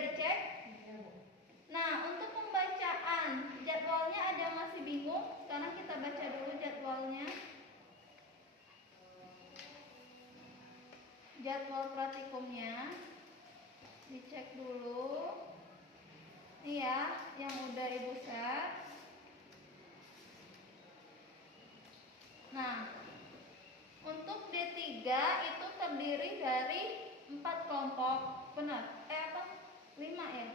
dicek? Nah, untuk pembacaan jadwalnya ada yang masih bingung? Sekarang kita baca dulu jadwalnya. Jadwal praktikumnya dicek dulu. Ini ya, yang udah Ibu share. Nah, untuk D3 itu terdiri dari 4 kelompok. Benar? Atau 5 ya?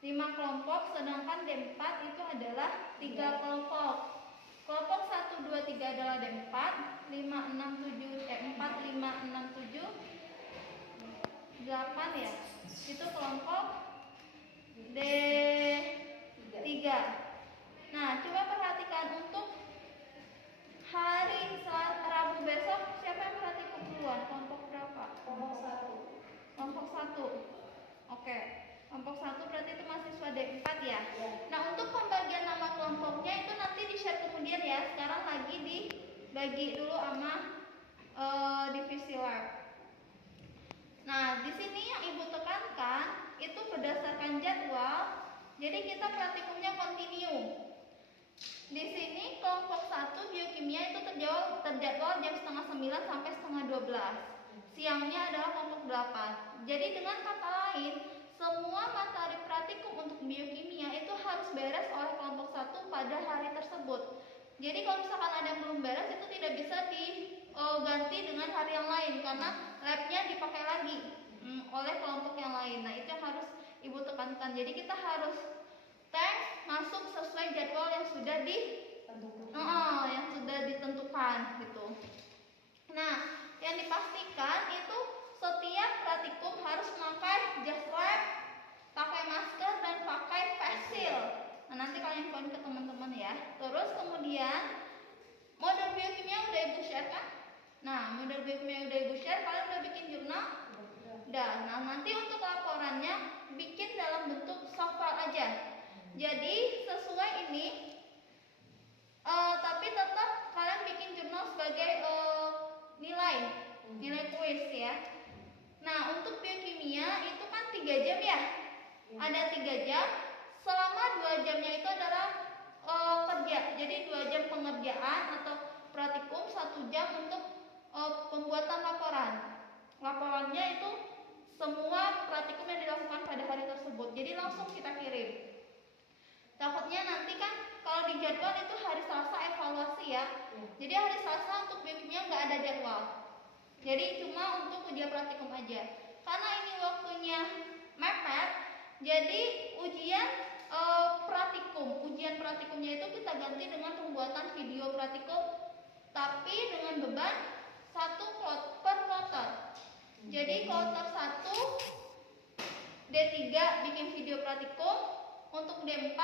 5 kelompok, sedangkan D4 itu adalah 3 kelompok. Kelompok 1, 2, 3 adalah D4, 5, 6, 7, 4, 5, 6, 7, 8 ya. Itu kelompok D3. Nah, coba perhatikan untuk hari Rabu besok, siapa yang perhatikan duluan? Kelompok berapa? Kelompok 1. Kelompok 1. Oke. Kelompok 1 berarti itu mahasiswa D4 ya? Ya. Nah, untuk pembagian nama kelompoknya itu nanti di-share kemudian ya. Sekarang lagi dibagi dulu sama divisi lab. Nah, di sini yang Ibu tekankan itu berdasarkan jadwal. Jadi kita praktikumnya kontinu. Di sini kelompok 1 biokimia itu terjadwal jam setengah 9 sampai setengah 12. Siangnya adalah kelompok 8. Jadi dengan kata lain, semua materi praktikum untuk biokimia itu harus beres oleh kelompok 1 pada hari tersebut. Jadi kalau misalkan ada yang belum beres itu tidak bisa diganti dengan hari yang lain karena labnya dipakai lagi oleh kelompok yang lain. Nah, itu yang harus Ibu tekankan. Jadi kita harus masuk sesuai jadwal yang sudah ditentukan gitu. Nah, yang dipastikan itu setiap praktikum harus memakai jas lab, pakai masker dan pakai face shield. Nah, nanti kalian info ke teman-teman ya. Terus kemudian model biokimia udah Ibu share kan? Nah, model biokimia udah Ibu share, kalian udah bikin jurnal? Udah. Nah, nanti untuk laporannya bikin dalam bentuk soft file aja. Jadi sesuai ini, tapi tetap kalian bikin jurnal sebagai nilai kuis ya. Nah, untuk biokimia itu kan 3 jam ya. Ada 3 jam. Selama 2 jamnya itu adalah kerja. Jadi 2 jam pengerjaan atau praktikum, 1 jam untuk pembuatan laporan. Laporannya itu semua praktikum yang dilakukan pada hari tersebut. Jadi langsung kita kirim. Takutnya nanti kan kalau di jadwal itu hari Selasa evaluasi ya. Jadi hari Selasa untuk biokimia nggak ada jadwal. Jadi cuma untuk ujian praktikum aja. Karena ini waktunya mepet, jadi ujian praktikumnya itu kita ganti dengan pembuatan video praktikum, tapi dengan beban 1 per kloter. Jadi kloter 1 D3 bikin video praktikum. Untuk D4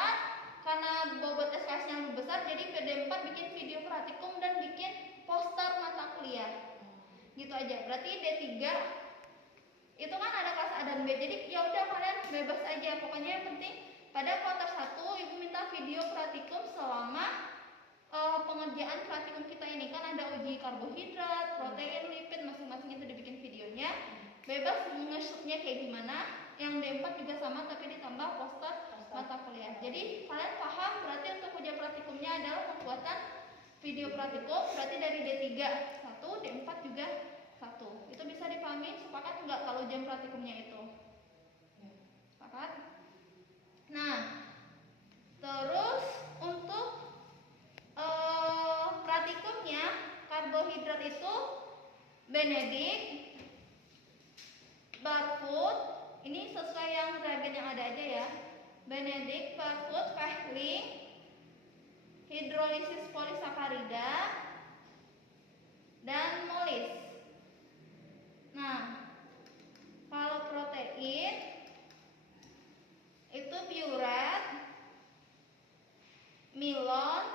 karena bobot SKS-nya lebih besar, jadi D4 bikin video praktikum dan bikin poster mata kuliah. Gitu aja. Berarti D3 itu kan ada kelas A dan B. Jadi ya udah kalian bebas aja. Pokoknya yang penting pada kloter 1 Ibu minta video praktikum selama pengerjaan praktikum kita ini. Kan ada uji karbohidrat, protein, lipid, masing-masing itu dibikin videonya. Bebas nge-shootnya kayak gimana. Yang D4 juga sama tapi ditambah poster mata kuliah. Jadi kalian paham berarti untuk ujian praktikumnya adalah pembuatan video praktikum. Berarti dari D3 1, D4 juga 1. Itu bisa dipahami? Sepakat enggak kalau ujian praktikumnya itu? Sepakat? Nah, terus untuk praktikumnya karbohidrat itu Benedict, Barfoot, ini sesuai yang reagen yang ada aja ya. Benedict, Barfoot, Fehling, hidrolisis polisakarida, dan molis. Nah, kalau protein itu biuret, milon,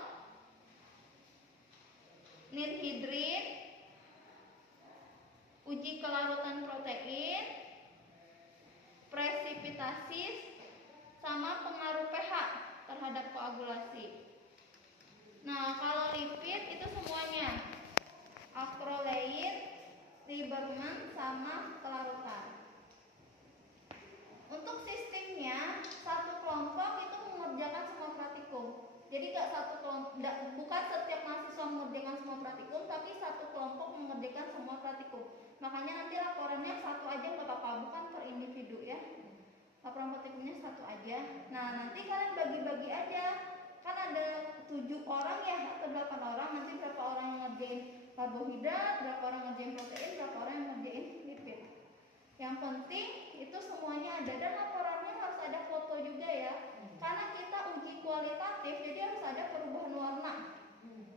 nirhidrin, uji kelarutan protein, presipitasis, sama pengaruh pH terhadap koagulasi. Nah, kalau lipid itu semuanya acrolein, Lieberman, sama atau 8 orang, nanti berapa orang yang ngerjain karbohidrat, berapa orang ngerjain protein, berapa orang yang ngerjain lipid. Yang penting itu semuanya ada, dan laporannya harus ada foto juga ya. Karena kita uji kualitatif, jadi harus ada perubahan warna.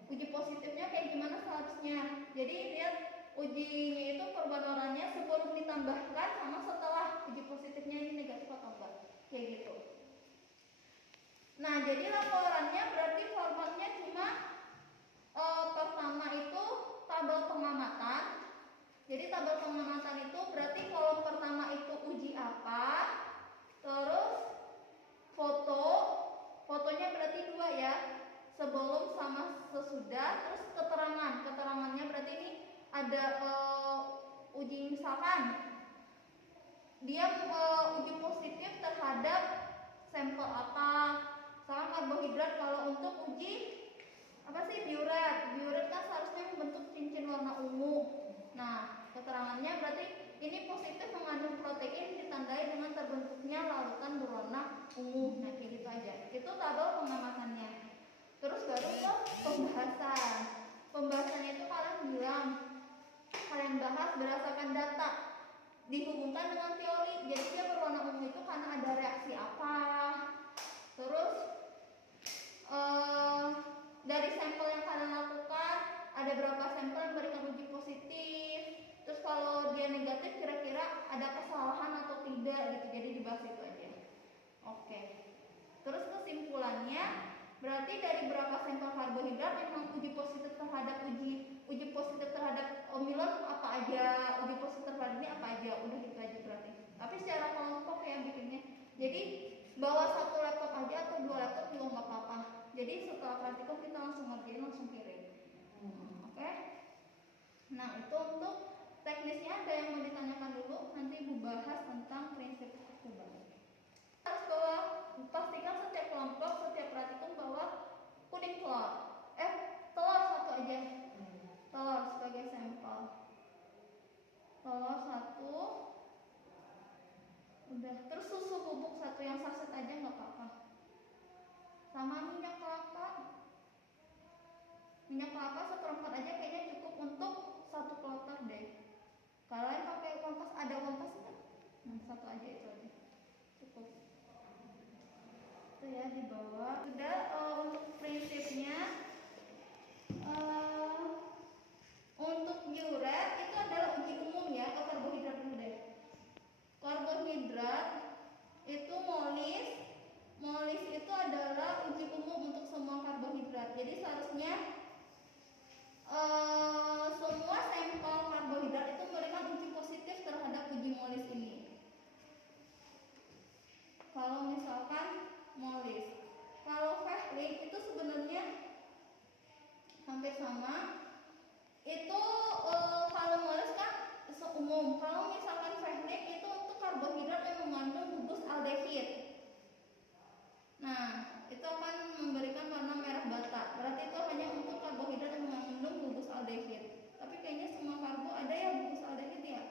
Uji positifnya kayak gimana seharusnya. Jadi lihat ujinya itu perubahan warnanya sebelum ditambahkan sama setelah uji positifnya ini negatif atau enggak. Kayak gitu. Nah, jadi laporannya berarti formatnya cuma pertama itu tabel pengamatan. Jadi tabel pengamatan itu berarti kolom pertama itu uji apa, terus fotonya berarti 2 ya, sebelum sama sesudah, terus keterangannya berarti ini ada uji, misalkan dia uji positif terhadap sampel apa, misalkan karbohidrat. Kalau untuk uji apa sih, biuret kan seharusnya membentuk cincin warna ungu. Nah, keterangannya berarti ini positif mengandung protein ditandai dengan terbentuknya larutan berwarna ungu. Nah, kayak gitu aja. Itu tabel pengamatannya. Terus baru ke pembahasan. Pembahasannya itu kalian bahas berdasarkan data dihubungkan dengan teori. Jadi dia berwarna ungu itu karena ada reaksi apa. Terus dari sampel yang kalian lakukan, ada berapa sampel yang memberikan uji positif. Terus kalau dia negatif, kira-kira ada kesalahan atau tidak gitu. Jadi dibahas itu aja. Oke. Terus kesimpulannya, berarti dari berapa sampel karbohidrat memang uji positif terhadap uji positif terhadap omilon apa aja, uji positif terhadap ini apa aja. Udah gitu aja berarti. Tapi secara kelompok ya bikinnya. Jadi bawa 1 laptop aja atau 2 laptop juga nggak apa-apa. Jadi setelah praktikum kita langsung ngerjain, langsung kirim. Oke? Nah, itu untuk teknisnya. Ada yang mau ditanyakan dulu? Nanti Ibu bahas tentang prinsip coba. Harus pastikan setiap kelompok, setiap praktikum bawa kuning telur. Telur 1 aja. Telur sebagai sampel. Telur 1. Udah. Terus susu bubuk 1 yang saset aja nggak apa-apa. Sama minyak kelapa. Minyak kelapa 1/4 aja kayaknya cukup untuk 1 kloter deh. Kalian pakai kompas, ada kompas nggak? Nah, 1 aja, itu aja cukup. Itu ya dibawa. Sudah. Untuk prinsipnya, untuk biuret itu adalah uji umum ya. Ke karbohidrat dulu deh. Karbohidrat itu molis itu adalah uji umum untuk semua karbohidrat. Jadi seharusnya semua sampel karbohidrat itu memberikan uji positif terhadap uji molis ini. Kalau misalkan molis, kalau Fehling itu sebenarnya hampir sama. Itu kalau molis kan umum. Kalau misalkan Fehling itu untuk karbohidrat yang mengandung gugus aldehid. Nah, itu akan memberikan warna merah bata. Berarti itu hanya untuk karbohidrat yang mengandung gugus aldehid. Tapi kayaknya semua karbo ada ya gugus aldehid ya.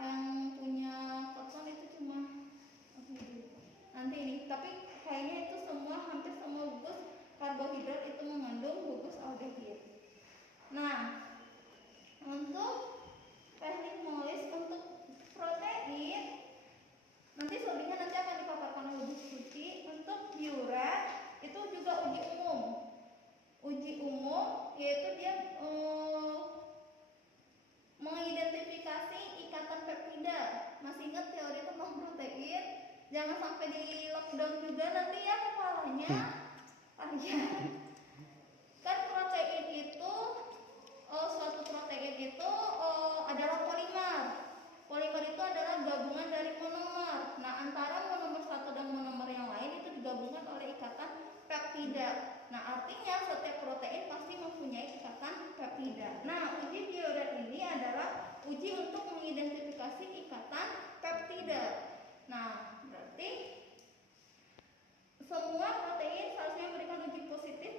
Yang punya koton itu cuma nanti ini. Tapi kayaknya itu hampir semua gugus karbohidrat itu mengandung gugus aldehid. Nah, untuk teknik molis untuk protein nanti selebihnya nanti akan dipaparkan oleh Bu Suci. Untuk biuret itu juga uji umum. Uji umum yaitu dia mengidentifikasi ikatan peptida. Masih ingat teori tentang protein? Jangan sampai di lockdown juga nanti ya kepalanya. Kan protein itu suatu protein itu adalah polimer. Polimer itu adalah gabungan dari monomer. Nah, antara monomer 1 dan monomer yang lain itu digabungkan oleh ikatan peptida. Nah, artinya setiap protein pasti mempunyai ikatan peptida. Nah, uji biuret ini adalah uji untuk mengidentifikasi ikatan peptida. Nah, berarti semua protein seharusnya memberikan uji positif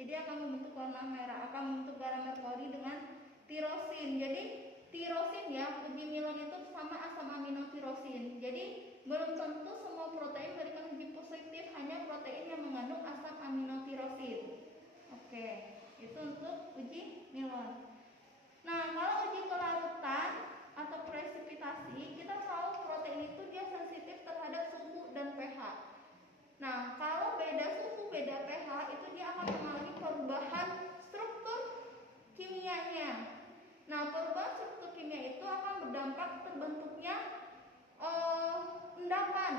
Jadi akan membentuk warna merah, akan membentuk garam merkuri dengan tirosin. Jadi tirosin ya, uji Milon itu sama asam amino tirosin. Jadi belum tentu semua protein memberikan uji positif, hanya protein yang mengandung asam amino tirosin. Oke, itu untuk uji Milon. Nah, kalau uji kelarutan atau presipitasi, kita tahu protein itu dia sensitif terhadap suhu dan pH. Nah, kalau beda suhu, beda pH, itu dia akan mengalami perubahan struktur kimianya. Nah, perubahan struktur kimia itu akan berdampak terbentuknya endapan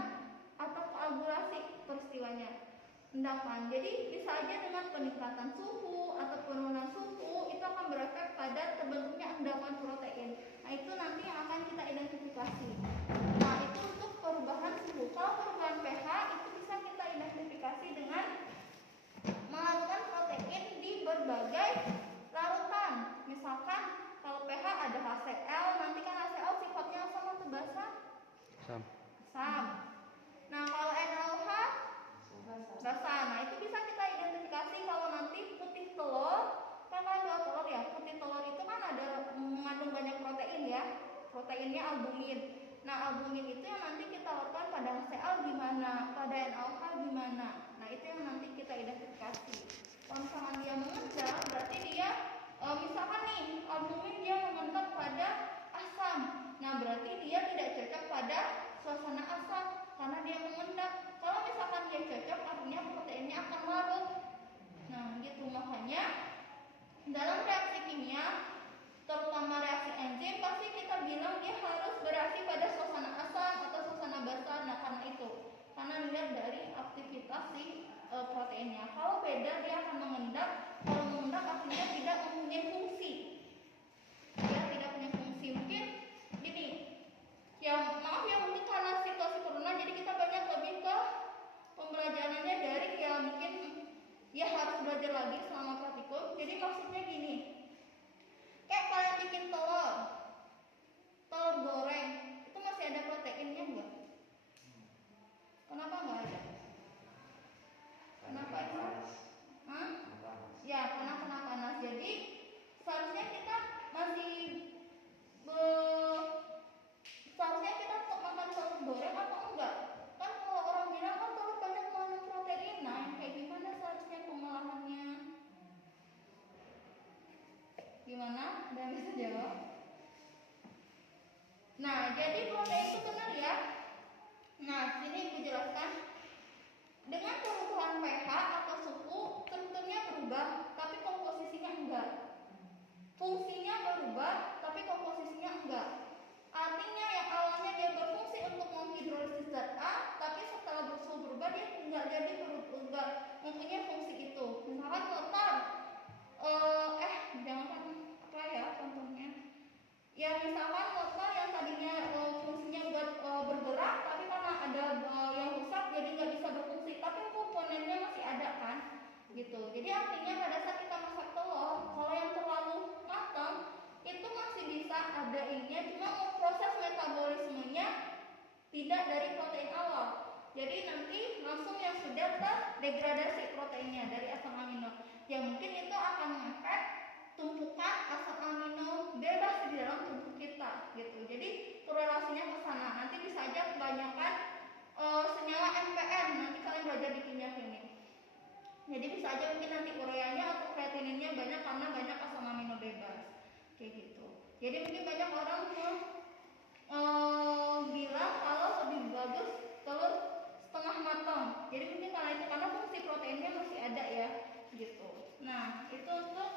atau koagulasi peristiwanya. Endapan. Jadi bisa aja dengan peningkatan suhu atau penurunan suhu itu akan berefek pada terbentuknya endapan protein. Nah, itu nanti yang akan kita identifikasi. Nah, itu untuk perubahan suhu. Kalau perubahan pH itu bisa kita identifikasi dengan melarutkan protein di berbagai larutan. Misalkan kalau pH ada HCl, nanti kan HCl sifatnya asam atau basa? Asam. Nah, kalau NaOH basa. Nah, itu bisa kita identifikasi kalau nanti putih telur, kan ada telur ya. Putih telur itu kan ada mengandung banyak protein ya. Proteinnya albumin. Nah, albumin itu yang nanti kita lakukan pada HCl gimana, pada NaOH gimana. Nah, itu yang nanti kita identifikasi. Kalau misalkan dia mengendap, berarti dia misalkan nih albumin dia mengendap pada asam. Nah, berarti dia tidak cocok pada suasana asam karena dia mengendap. Kalau misalkan dia cocok, artinya proteinnya akan larut. Nah, gitu. Makanya dalam reaksi kimia, terutama reaksi enzim, pasti kita bilang dia harus bereaksi pada suasana asam atau suasana basa. Nah, karena itu, karena dilihat dari aktivitas si proteinnya. Kalau beda, dia akan mengendap. Kalau mengendap, artinya tidak mempunyai fungsi. Dia tidak punya fungsi. Mungkin gini, ya maaf ya, mungkin karena situasi corona, jadi kita banyak lebih ke pembelajarannya dari ya mungkin ya harus belajar lagi selama praktikum. Jadi maksudnya gini, kayak kalian bikin telur goreng, itu masih ada proteinnya enggak? Kenapa enggak ada? Kenapa itu? Hah? Ya, karena kena panas. Jadi seharusnya kita masih seharusnya kita makan telur goreng atau enggak? Kan kalau orang bilang kan telur banyak mengandung protein. Nah, yang kayak gimana seharusnya pengolahannya? Gimana? Ada yang bisa jawab? Nah, jadi protein itu benar ya. Nah, sini Ibu jelaskan. Dengan perubahan pH atau suhu, strukturnya berubah, tapi komposisinya enggak. Fungsinya berubah, tapi komposisinya enggak. Artinya yang awalnya dia berfungsi untuk menghidrolisis zat A, tapi setelah suhu berubah dia enggak jadi berubah, mempunyai fungsi itu. Misalkan telur, jangan apa ya contohnya? Ya misalkan telur yang tadinya fungsinya buat bergerak, tapi karena ada yang rusak jadi nggak bisa berfungsi, tapi komponennya masih ada kan, gitu. Jadi artinya pada saat kita masak telur, kalau yang terlalu matang itu masih bisa ada ininya, cuma proses metabolismenya tidak dari protein awal. Jadi nanti langsung yang sudah terdegradasi proteinnya dari asam amino. Ya mungkin itu akan mengefek tumpukan asam amino bebas di dalam tubuh kita, gitu. Jadi korelasinya ke sana. Nanti bisa aja kebanyakan senyawa NPN. Nanti kalian belajar di kimia klinik. Jadi bisa aja mungkin nanti ureanya atau kreatininnya banyak karena banyak asam amino bebas, kayak gitu. Jadi mungkin banyak orang yang bilang kalau lebih bagus telur setengah matang. Jadi mungkin karena itu, karena fungsi proteinnya masih ada ya, gitu. Nah, itu untuk